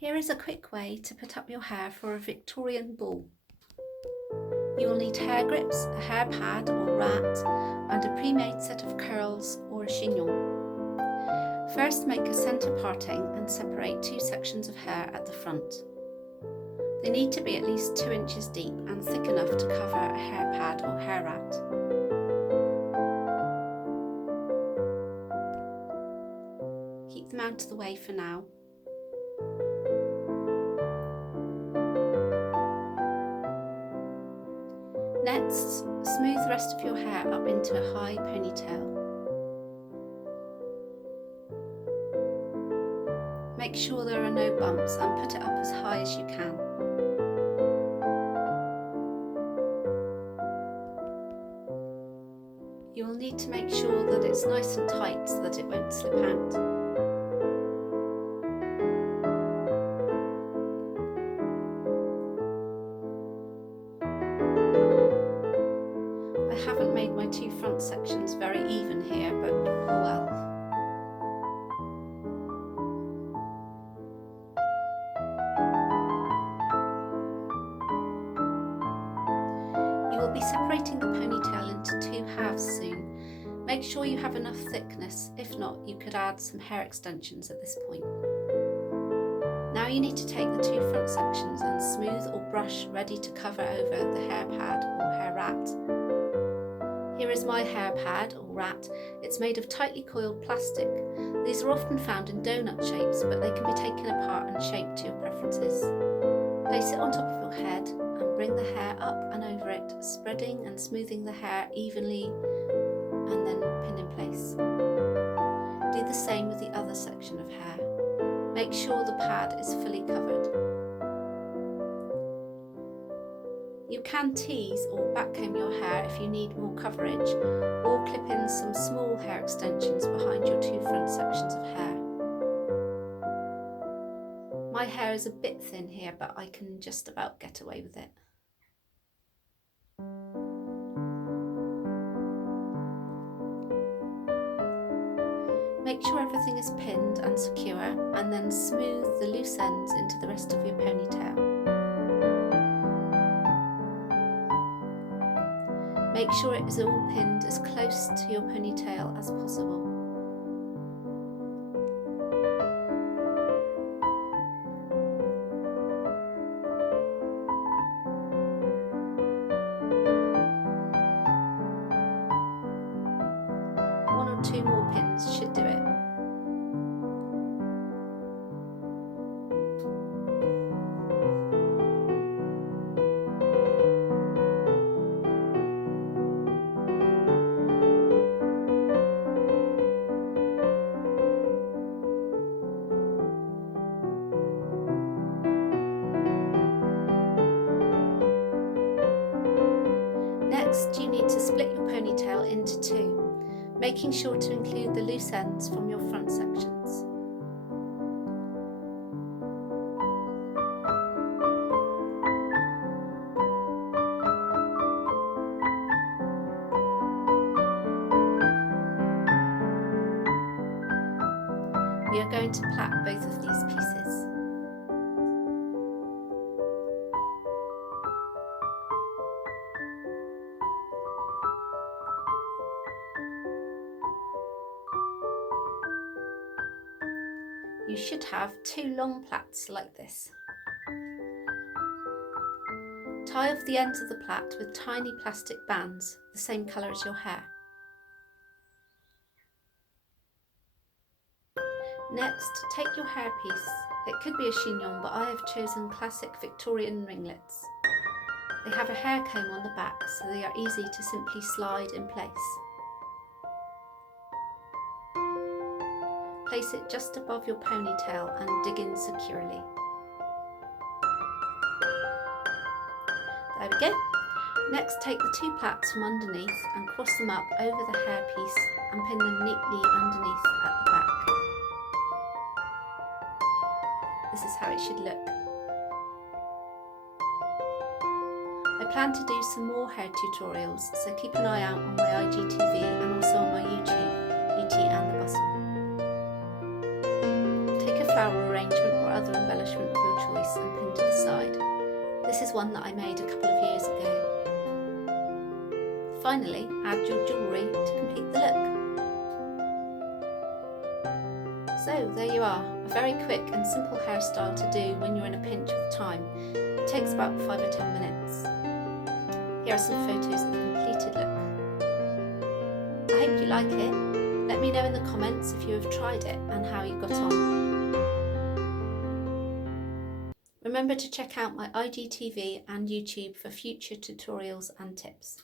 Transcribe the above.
Here is a quick way to put up your hair for a Victorian ball. You will need hair grips, a hair pad or rat, and a pre-made set of curls or a chignon. First, make a centre parting and separate two sections of hair at the front. They need to be at least 2 inches deep and thick enough to cover a hair pad or hair rat. Keep them out of the way for now. Next, smooth the rest of your hair up into a high ponytail. Make sure there are no bumps and put it up as high as you can. You will need to make sure that it's nice and tight so that it won't slip out. I haven't made my two front sections very even here, but oh well. You will be separating the ponytail into two halves soon. Make sure you have enough thickness, if not you could add some hair extensions at this point. Now you need to take the two front sections and smooth or brush ready to cover over the hair pad or hair rat. Here is my hair pad or rat. It's made of tightly coiled plastic. These are often found in donut shapes, but they can be taken apart and shaped to your preferences. Place it on top of your head and bring the hair up and over it, spreading and smoothing the hair evenly and then pin in place. Do the same with the other section of hair. Make sure the pad is fully covered. You can tease or backcomb your hair if you need more coverage, or clip in some small hair extensions behind your two front sections of hair. My hair is a bit thin here, but I can just about get away with it. Make sure everything is pinned and secure, and then smooth the loose ends into the rest of your ponytail. Make sure it is all pinned as close to your ponytail as possible. One or two more pins should do it. Next, you need to split your ponytail into two, making sure to include the loose ends from your front sections. We are going to plait both of these pieces. You should have two long plaits like this. Tie off the ends of the plait with tiny plastic bands, the same colour as your hair. Next, take your hairpiece. It could be a chignon, but I have chosen classic Victorian ringlets. They have a hair comb on the back, so they are easy to simply slide in place. Place it just above your ponytail and dig in securely. There we go. Next, take the two plaits from underneath and cross them up over the hairpiece and pin them neatly underneath at the back. This is how it should look. I plan to do some more hair tutorials, so keep an eye out on my IGTV and also on my YouTube, Beauty and the Bustle. Take a flower arrangement or other embellishment is one that I made a couple of years ago. Finally, add your jewellery to complete the look. So there you are, a very quick and simple hairstyle to do when you're in a pinch with time. It takes about 5 or 10 minutes. Here are some photos of the completed look. I hope you like it. Let me know in the comments if you have tried it and how you got on. Remember to check out my IGTV and YouTube for future tutorials and tips.